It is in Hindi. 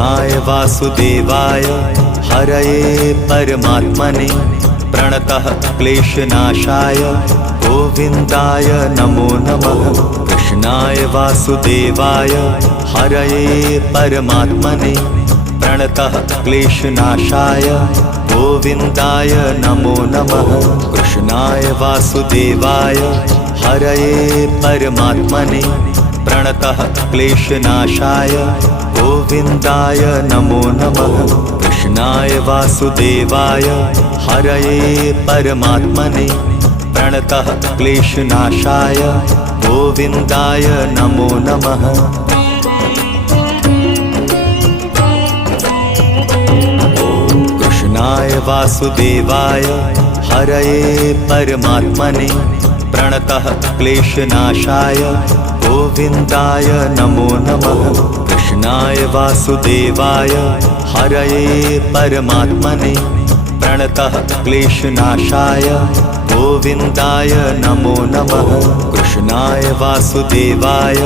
कृष्णाय वासुदेवाय हरये परमात्मने प्रणतः क्लेशनाशाय गोविन्दाय नमो नमः। कृष्णाय वासुदेवाय हरये परमात्मने प्रणतः क्लेशनाशाय गोविन्दाय नमो नमः। कृष्णाय वासुदेवाय हरये परमात्मने प्रणतः क्लेशनाशाय गोविन्दाय नमो नमः। कृष्णाय वासुदेवाय हरये परमात्मने प्रणतः क्लेशनाशाय गोविन्दाय नमो नमः। कृष्णाय वासुदेवाय हरये परमात्मने प्रणतः क्लेशनाशाय गोविन्दाय नमो नमः। कृष्णाय वासुदेवाय हरये परमात्मने प्रणतः क्लेशनाशाय गोविन्दाय नमो नमः। कृष्णाय वासुदेवाय